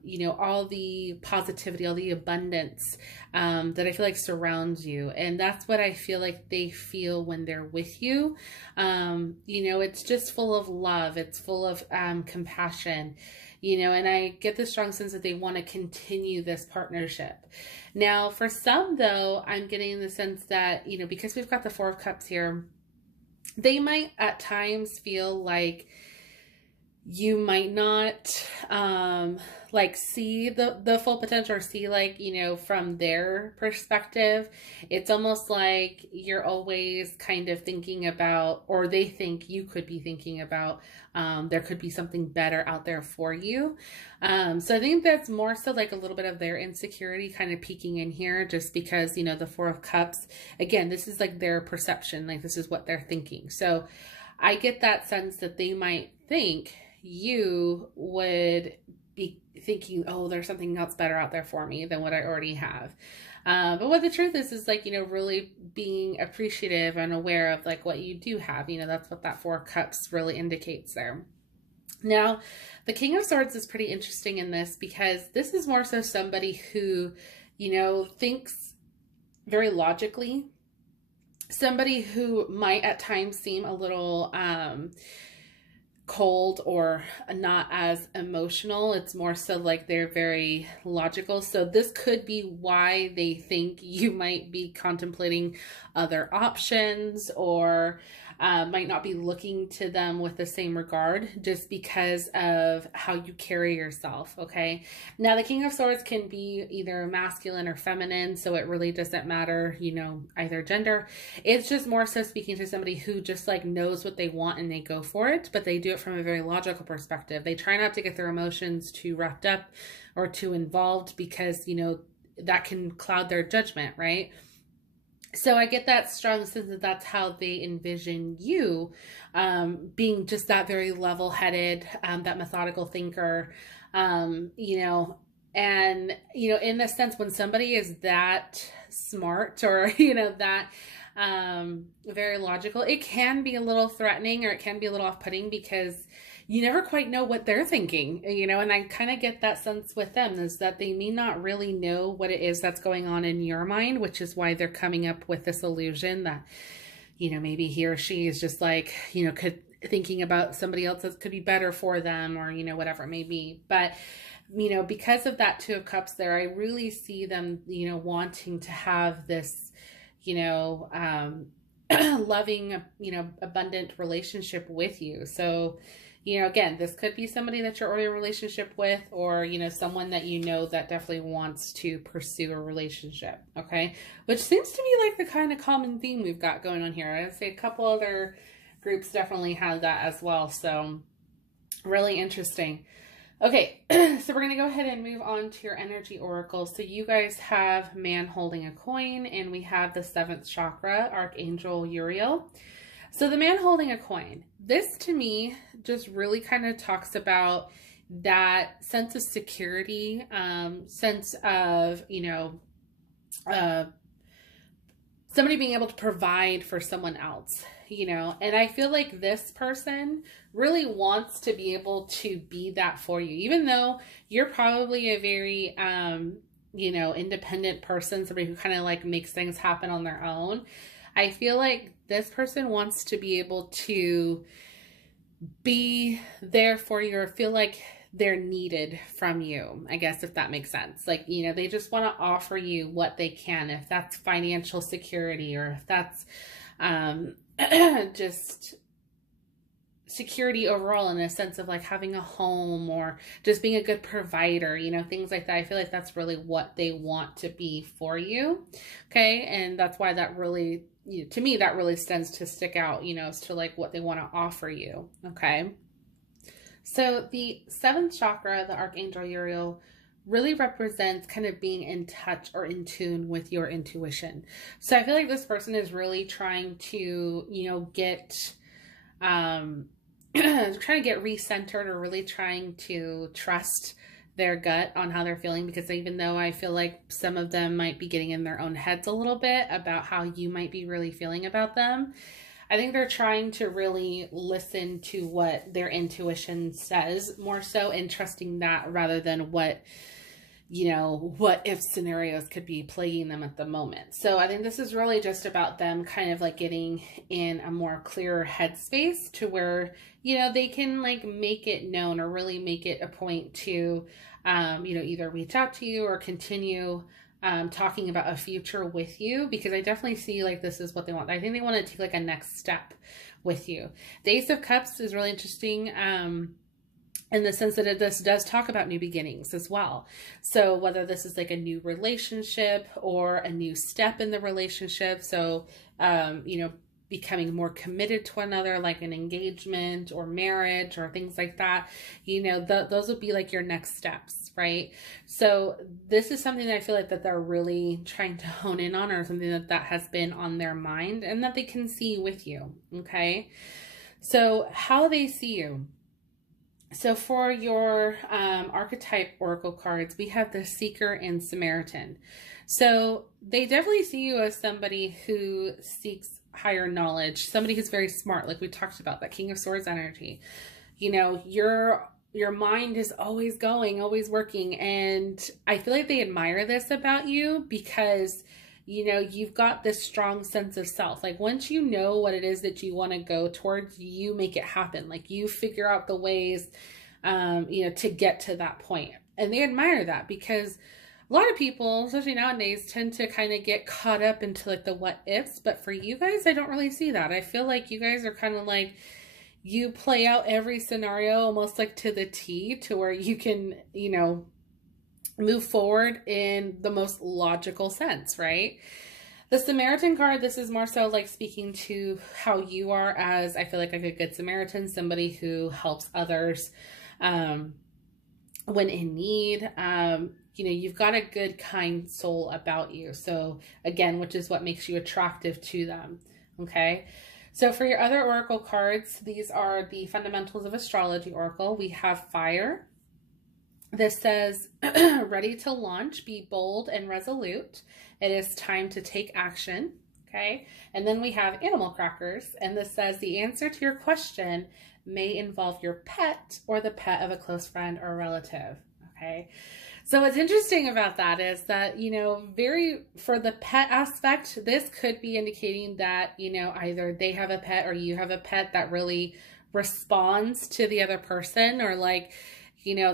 you know, all the positivity, all the abundance that I feel like surrounds you. And that's what I feel like they feel when they're with you. You know, it's just full of love. It's full of compassion. You know, and I get the strong sense that they want to continue this partnership. Now, for some, though, I'm getting the sense that, you know, because we've got the Four of Cups here, they might at times feel like you might not like see the full potential, or see, like, you know, from their perspective. It's almost like you're always kind of thinking about, or they think you could be thinking about, there could be something better out there for you. So I think that's more so like a little bit of their insecurity kind of peeking in here, just because, you know, the Four of Cups, again, this is like their perception, like this is what they're thinking. So I get that sense that they might think you would be thinking, oh, there's something else better out there for me than what I already have. But what the truth is like, you know, really being appreciative and aware of like what you do have. You know, that's what that Four of Cups really indicates there. Now, the King of Swords is pretty interesting in this, because this is more so somebody who, you know, thinks very logically. Somebody who might at times seem a little cold or not as emotional. It's more so like they're very logical. So this could be why they think you might be contemplating other options, or might not be looking to them with the same regard, just because of how you carry yourself. Okay. Now the King of Swords can be either masculine or feminine, so it really doesn't matter, you know, either gender. It's just more so speaking to somebody who just like knows what they want and they go for it, but they do it from a very logical perspective. They try not to get their emotions too wrapped up or too involved, because, you know, that can cloud their judgment, right? So I get that strong sense that that's how they envision you, being just that very level-headed, that methodical thinker, you know, and, you know, in the sense when somebody is that smart, or, you know, that very logical, it can be a little threatening, or it can be a little off-putting, because you never quite know what they're thinking, you know, and I kind of get that sense with them, is that they may not really know what it is that's going on in your mind, which is why they're coming up with this illusion that, you know, maybe he or she is just like, you know, thinking about somebody else that could be better for them, or, you know, whatever it may be. But, you know, because of that Two of Cups there, I really see them, you know, wanting to have this, you know, loving, you know, abundant relationship with you. So, you know, again, this could be somebody that you're already in a relationship with, or, you know, someone that you know that definitely wants to pursue a relationship, okay? Which seems to be like the kind of common theme we've got going on here. I'd say a couple other groups definitely have that as well. So really interesting. Okay, so we're going to go ahead and move on to your energy oracle. So you guys have man holding a coin, and we have the 7th chakra, Archangel Uriel. So the man holding a coin, this to me just really kind of talks about that sense of security, sense of, somebody being able to provide for someone else, and I feel like this person really wants to be able to be that for you, even though you're probably a very, independent person, somebody who kind of like makes things happen on their own. I feel like this person wants to be able to be there for you, or feel like they're needed from you, I guess, if that makes sense. Like, they just want to offer you what they can, if that's financial security, or if that's just security overall, in a sense of like having a home, or just being a good provider, things like that. I feel like that's really what they want to be for you. Okay. And that's why that really, to me, that really tends to stick out, as to like what they want to offer you. Okay. So the 7th chakra, the Archangel Uriel, really represents kind of being in touch or in tune with your intuition. So I feel like this person is really trying to, get, trying to get recentered, or really trying to trust their gut on how they're feeling, because even though I feel like some of them might be getting in their own heads a little bit about how you might be really feeling about them, I think they're trying to really listen to what their intuition says more so, and trusting that rather than what if scenarios could be plaguing them at the moment. So I think this is really just about them kind of like getting in a more clearer headspace to where, they can like make it known, or really make it a point to, either reach out to you or continue talking about a future with you, because I definitely see like this is what they want. I think they want to take like a next step with you. The Ace of Cups is really interesting in the sense that this does talk about new beginnings as well. So whether this is like a new relationship or a new step in the relationship, so becoming more committed to one another, like an engagement or marriage or things like that, those would be like your next steps, right? So this is something that I feel like that they're really trying to hone in on, or something that has been on their mind and that they can see with you, okay? So how they see you. So for your archetype oracle cards, we have the Seeker and Samaritan. So they definitely see you as somebody who seeks higher knowledge, somebody who's very smart, like we talked about, that King of Swords energy. Your mind is always going, always working, and I feel like they admire this about you, because you've got this strong sense of self. Like once you know what it is that you want to go towards, you make it happen. Like you figure out the ways, to get to that point. And they admire that, because a lot of people, especially nowadays, tend to kind of get caught up into like the what ifs. But for you guys, I don't really see that. I feel like you guys are kind of like, you play out every scenario almost like to the T, to where you can, move forward in the most logical sense, right? The Samaritan card, this is more so like speaking to how you are as, I feel like a good Samaritan, somebody who helps others when in need. You've got a good, kind soul about you. So again, which is what makes you attractive to them. Okay. So for your other oracle cards, these are the Fundamentals of Astrology Oracle. We have Fire. This says, ready to launch, be bold and resolute. It is time to take action. Okay. And then we have Animal Crackers. And this says, the answer to your question may involve your pet or the pet of a close friend or relative. Okay. So what's interesting about that is that, for the pet aspect, this could be indicating that, either they have a pet or you have a pet that really responds to the other person, or like,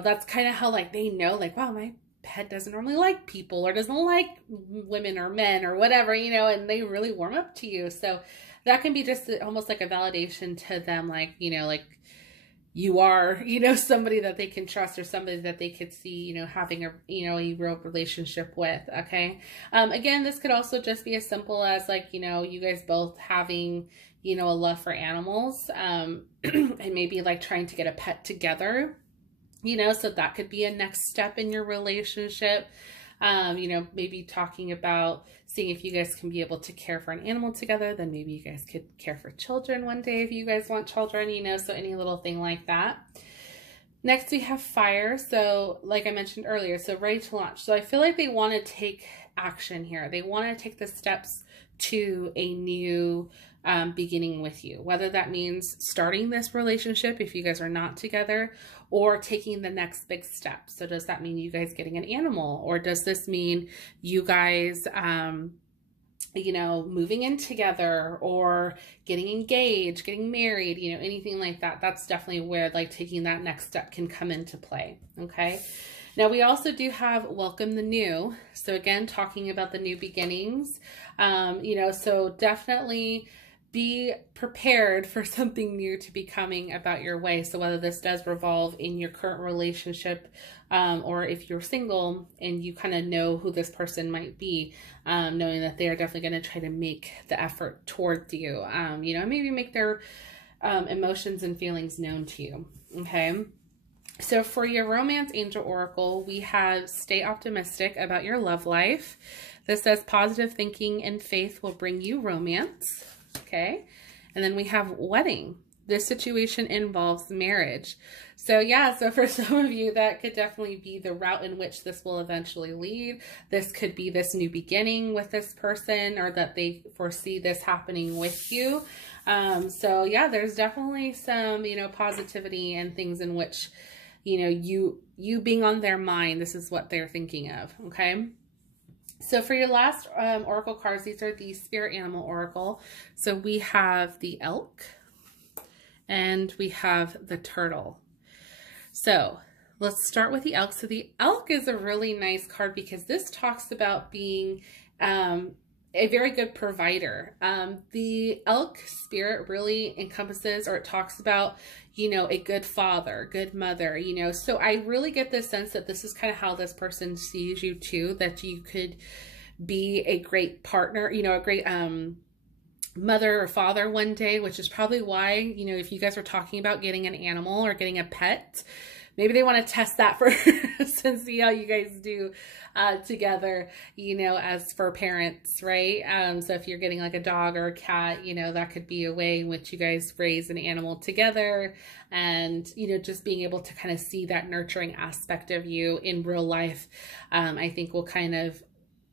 that's kind of how like they know, like, wow, my pet doesn't normally like people, or doesn't like women or men or whatever, and they really warm up to you. So that can be just almost like a validation to them, like, like you are, you know, somebody that they can trust or somebody that they could see, you know, having a, you know, a real relationship with. Okay. Again, this could also just be as simple as like, you know, you guys both having, you know, a love for animals, and maybe like trying to get a pet together, you know, so that could be a next step in your relationship. You know, maybe talking about seeing if you guys can be able to care for an animal together. Then maybe you guys could care for children one day if you guys want children, you know, so any little thing like that. Next, we have fire. So like I mentioned earlier, so ready to launch. So I feel like they want to take action here. They want to take the steps to a new beginning with you, whether that means starting this relationship if you guys are not together, or taking the next big step. So does that mean you guys getting an animal, or does this mean you guys you know, moving in together, or getting engaged, getting married, you know, anything like that? That's definitely where like taking that next step can come into play. Okay. Now we also do have welcome the new. So again, talking about the new beginnings, you know, so definitely be prepared for something new to be coming about your way. So whether this does revolve in your current relationship, or if you're single and you kind of know who this person might be, knowing that they are definitely going to try to make the effort towards you, you know, maybe make their emotions and feelings known to you. Okay. So for your romance angel oracle, we have stay optimistic about your love life. This says positive thinking and faith will bring you romance. Okay. And then we have wedding. This situation involves marriage. So yeah, so for some of you, that could definitely be the route in which this will eventually lead. This could be this new beginning with this person, or that they foresee this happening with you. So yeah, there's definitely some, you know, positivity and things in which, you know, you being on their mind, this is what they're thinking of. Okay. So for your last oracle cards, these are the spirit animal oracle. So we have the elk and we have the turtle. So let's start with the elk. So the elk is a really nice card because this talks about being a very good provider. The elk spirit really encompasses, or it talks about, you know, a good father, good mother, you know. So I really get this sense that this is kind of how this person sees you too, that you could be a great partner, you know, a great mother or father one day, which is probably why, you know, if you guys are talking about getting an animal or getting a pet, maybe they want to test that first and see how you guys do together, you know, as for parents, right? So if you're getting like a dog or a cat, you know, that could be a way in which you guys raise an animal together, and, you know, just being able to kind of see that nurturing aspect of you in real life, I think will kind of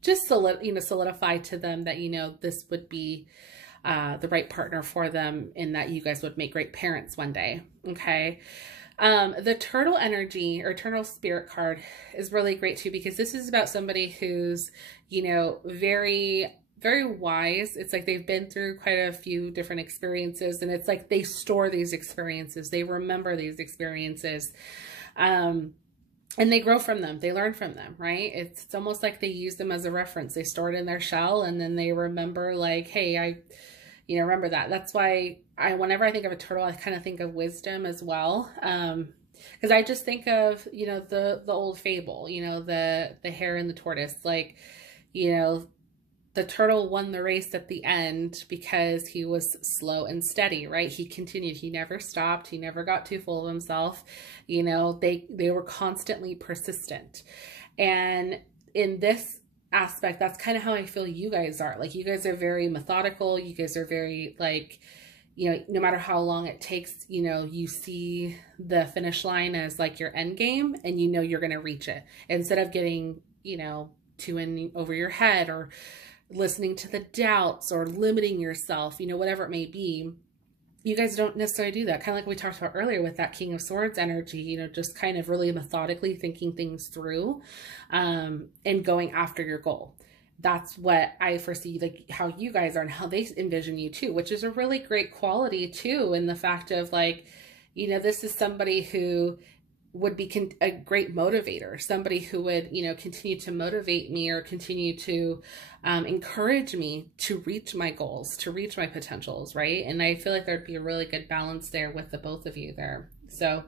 just solidify to them that, you know, this would be the right partner for them, in that you guys would make great parents one day. Okay. The turtle energy or turtle spirit card is really great too, because this is about somebody who's, you know, very, very wise. It's like they've been through quite a few different experiences, and it's like they store these experiences. They remember these experiences. And they grow from them. They learn from them, right? It's almost like they use them as a reference. They store it in their shell, and then they remember like, hey, you know, remember that. That's why whenever I think of a turtle, I kind of think of wisdom as well. Because I just think of, you know, the old fable, you know, the hare and the tortoise. Like, you know, the turtle won the race at the end because he was slow and steady, right? He continued. He never stopped. He never got too full of himself. You know, they were constantly persistent. And in this aspect, that's kind of how I feel you guys are. Like, you guys are very methodical. You guys are very, like, you know, no matter how long it takes, you know, you see the finish line as like your end game, and you know you're going to reach it, instead of getting, you know, too in over your head, or listening to the doubts, or limiting yourself, you know, whatever it may be. You guys don't necessarily do that. Kind of like we talked about earlier with that King of Swords energy, you know, just kind of really methodically thinking things through, and going after your goal. That's what I foresee, like how you guys are and how they envision you too, which is a really great quality too. In the fact of like, you know, this is somebody who would be a great motivator, somebody who would, you know, continue to motivate me, or continue to encourage me to reach my goals, to reach my potentials, right? And I feel like there'd be a really good balance there with the both of you there. So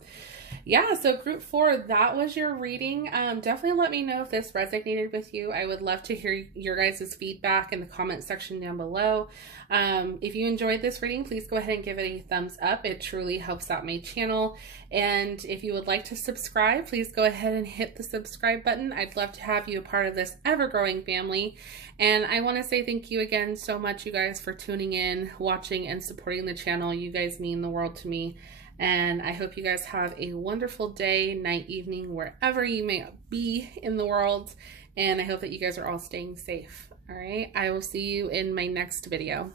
yeah, so group 4, that was your reading. Definitely let me know if this resonated with you. I would love to hear your guys' feedback in the comment section down below. If you enjoyed this reading, please go ahead and give it a thumbs up. It truly helps out my channel. And if you would like to subscribe, please go ahead and hit the subscribe button. I'd love to have you a part of this ever-growing family. And I want to say thank you again so much, you guys, for tuning in, watching, and supporting the channel. You guys mean the world to me. And I hope you guys have a wonderful day, night, evening, wherever you may be in the world. And I hope that you guys are all staying safe. All right. I will see you in my next video.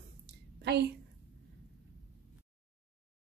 Bye.